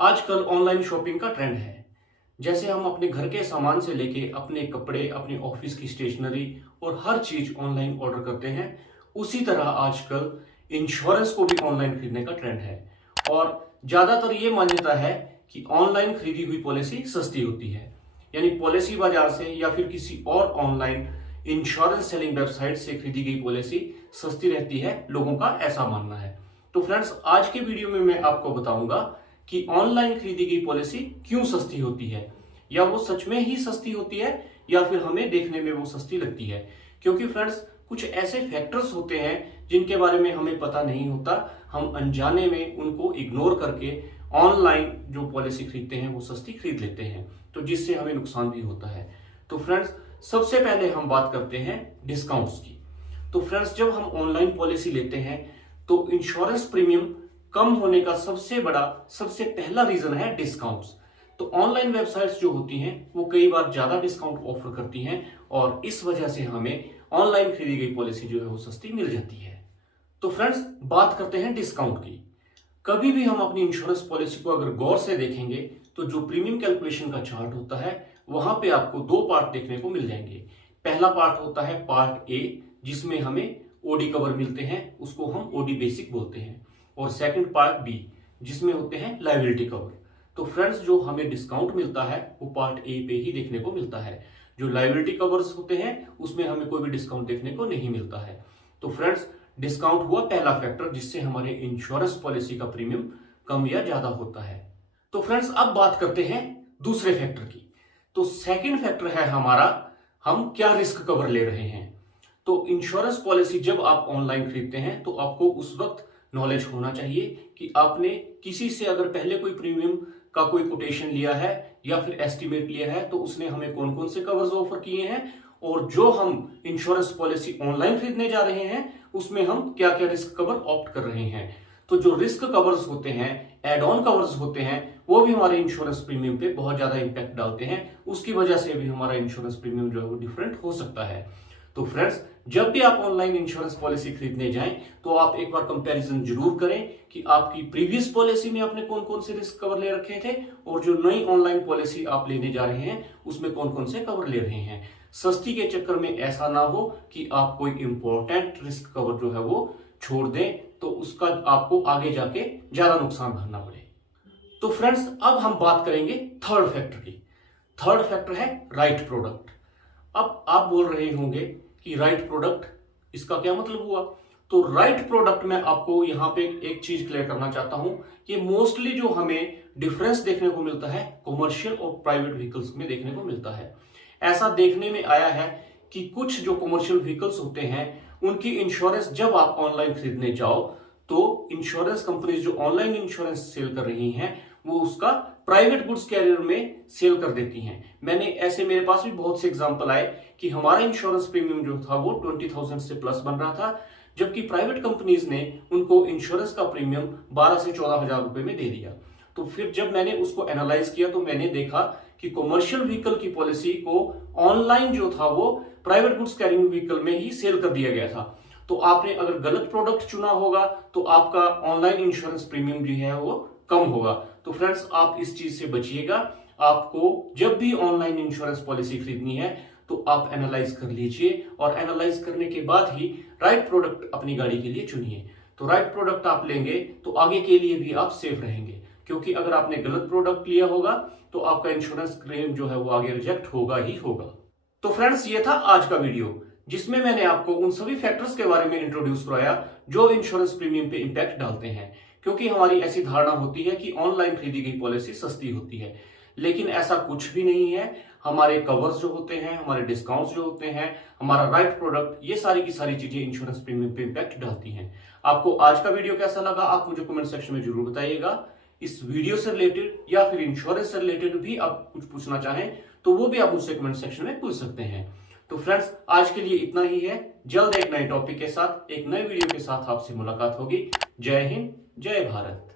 आजकल online shopping का trend है। जैसे हम अपने घर के सामान से लेके अपने कपड़े, अपने ऑफिस की स्टेशनरी और हर चीज ऑनलाइन ऑर्डर करते हैं, उसी तरह आजकल इंश्योरेंस को भी ऑनलाइन खरीदने का ट्रेंड है। और ज्यादातर ये मान्यता है कि ऑनलाइन खरीदी हुई पॉलिसी सस्ती होती है, यानी पॉलिसी बाजार से या फिर किसी और ऑनलाइन इंश्योरेंस सेलिंग वेबसाइट से खरीदी गई पॉलिसी सस्ती रहती है, लोगों का ऐसा मानना है। तो फ्रेंड्स, आज के वीडियो में मैं आपको बताऊंगा कि ऑनलाइन खरीदी गई पॉलिसी क्यों सस्ती होती है, या वो सच में ही सस्ती होती है या फिर हमें देखने में वो सस्ती लगती है। क्योंकि फ्रेंड्स, कुछ ऐसे फैक्टर्स होते हैं जिनके बारे में हमें पता नहीं होता, हम अनजाने में उनको इग्नोर करके ऑनलाइन जो पॉलिसी खरीदते हैं वो सस्ती खरीद लेते हैं, तो जिससे हमें नुकसान भी होता है। तो फ्रेंड्स, सबसे पहले हम बात करते हैं डिस्काउंट्स की। तो फ्रेंड्स, जब हम ऑनलाइन पॉलिसी लेते हैं तो इंश्योरेंस प्रीमियम कम होने का सबसे पहला रीजन है डिस्काउंट्स। तो ऑनलाइन वेबसाइट्स जो होती हैं वो कई बार ज्यादा डिस्काउंट ऑफर करती हैं और इस वजह से हमें ऑनलाइन खरीदी गई पॉलिसी जो है वो सस्ती मिल जाती है। तो फ्रेंड्स, बात करते हैं डिस्काउंट की। कभी भी हम अपनी इंश्योरेंस पॉलिसी को अगर गौर से देखेंगे तो जो प्रीमियम कैलकुलेशन का चार्ट होता है वहां पे आपको दो पार्ट देखने को मिल जाएंगे। पहला पार्ट होता है पार्ट ए, जिसमें हमें ओडी कवर मिलते हैं, उसको हम ओडी बेसिक बोलते हैं। और सेकंड पार्ट बी, जिसमें होते हैं लायबिलिटी कवर। तो फ्रेंड्स, जो हमें डिस्काउंट मिलता है वो पार्ट ए पे ही देखने को मिलता है। जो लायबिलिटी कवर्स होते हैं उसमें हमें कोई भी डिस्काउंट देखने को नहीं मिलता है। तो फ्रेंड्स, डिस्काउंट हुआ पहला फैक्टर जिससे हमारे इंश्योरेंस पॉलिसी का प्रीमियम कम या ज्यादा होता है। तो फ्रेंड्स, अब बात करते हैं दूसरे फैक्टर की। तो सेकंड फैक्टर है हमारा, हम क्या रिस्क कवर ले रहे हैं। तो इंश्योरेंस पॉलिसी जब आप ऑनलाइन खरीदते हैं तो आपको उस वक्त नॉलेज होना चाहिए कि आपने किसी से अगर पहले कोई प्रीमियम का कोई कोटेशन लिया है या फिर एस्टिमेट लिया है तो उसने हमें कौन कौन से कवर्स ऑफर किए हैं, और जो हम इंश्योरेंस पॉलिसी ऑनलाइन खरीदने जा रहे हैं उसमें हम क्या क्या रिस्क कवर ऑप्ट कर रहे हैं। तो जो रिस्क कवर्स होते हैं, एड ऑन कवर्स होते हैं, वो भी हमारे इंश्योरेंस प्रीमियम पे बहुत ज्यादा इंपैक्ट डालते हैं। उसकी वजह से भी हमारा इंश्योरेंस प्रीमियम जो है वो डिफरेंट हो सकता है। तो फ्रेंड्स, जब भी आप ऑनलाइन इंश्योरेंस पॉलिसी खरीदने जाएं तो आप एक बार कंपैरिजन जरूर करें कि आपकी प्रीवियस पॉलिसी में आपने कौन कौन से रिस्क कवर ले रखे थे और जो नई ऑनलाइन पॉलिसी आप लेने जा रहे हैं उसमें कौन कौन से कवर ले रहे हैं। सस्ती के चक्कर में ऐसा ना हो कि आप कोई इंपॉर्टेंट रिस्क कवर जो है वो छोड़ दें, तो उसका आपको आगे जाके ज्यादा नुकसान भरना पड़े। तो फ्रेंड्स, अब हम बात करेंगे थर्ड फैक्टर की। थर्ड फैक्टर है राइट प्रोडक्ट। अब आप बोल रहे होंगे कि राइट प्रोडक्ट, इसका क्या मतलब हुआ। तो राइट प्रोडक्ट में आपको यहां पे एक चीज क्लियर करना चाहता हूं, ये मोस्टली जो हमें डिफरेंस देखने को मिलता है कॉमर्शियल और प्राइवेट व्हीकल्स में देखने को मिलता है। ऐसा देखने में आया है कि कुछ जो कॉमर्शियल व्हीकल्स होते हैं उनकी इंश्योरेंस जब आप ऑनलाइन खरीदने जाओ तो इंश्योरेंस कंपनीज जो ऑनलाइन इंश्योरेंस सेल कर रही हैं वो उसका प्राइवेट गुड्स कैरियर में सेल कर देती हैं। मेरे पास भी बहुत से एग्जांपल आए कि हमारा इंश्योरेंस प्रीमियम जो था वो 20,000 से प्लस बन रहा था, जबकि प्राइवेट कंपनीज ने उनको इंश्योरेंस का प्रीमियम 12 से 14,000 रुपए में दे दिया। तो फिर जब मैंने उसको एनालाइज किया तो मैंने देखा कि कॉमर्शियल व्हीकल की पॉलिसी को ऑनलाइन जो था वो प्राइवेट गुड्स कैरिंग व्हीकल में ही सेल कर दिया गया था। तो आपने अगर गलत प्रोडक्ट चुना होगा तो आपका ऑनलाइन इंश्योरेंस प्रीमियम जो है वो कम होगा। तो फ्रेंड्स, आप इस चीज से बचिएगा। आपको जब भी ऑनलाइन इंश्योरेंस पॉलिसी खरीदनी है तो आप एनालाइज कर लीजिए और एनालाइज करने के बाद ही राइट प्रोडक्ट अपनी गाड़ी के लिए चुनिए। तो राइट प्रोडक्ट आप लेंगे तो आगे के लिए भी आप सेफ रहेंगे, क्योंकि अगर आपने गलत प्रोडक्ट लिया होगा तो आपका इंश्योरेंस क्लेम जो है वो आगे रिजेक्ट होगा ही होगा। तो फ्रेंड्स, ये था आज का वीडियो जिसमें मैंने आपको उन सभी फैक्टर्स के बारे में इंट्रोड्यूस कराया जो इंश्योरेंस प्रीमियम पे इंपैक्ट डालते हैं। क्योंकि हमारी ऐसी धारणा होती है कि ऑनलाइन खरीदी गई पॉलिसी सस्ती होती है, लेकिन ऐसा कुछ भी नहीं है। हमारे कवर्स जो होते हैं, हमारे डिस्काउंट्स जो होते हैं, हमारा राइट प्रोडक्ट, ये सारी की सारी चीजें इंश्योरेंस प्रीमियम पे इंपैक्ट डालती हैं। आपको आज का वीडियो कैसा लगा आप मुझे कमेंट सेक्शन में जरूर बताइएगा। इस वीडियो से रिलेटेड या फिर इंश्योरेंस से रिलेटेड भी आप कुछ पूछना चाहें तो वो भी आप मुझसे कमेंट सेक्शन में पूछ सकते हैं। तो फ्रेंड्स, आज के लिए इतना ही है। जल्द एक नए टॉपिक के साथ, एक नए वीडियो के साथ आपसे मुलाकात होगी। जय हिंद, जय भारत।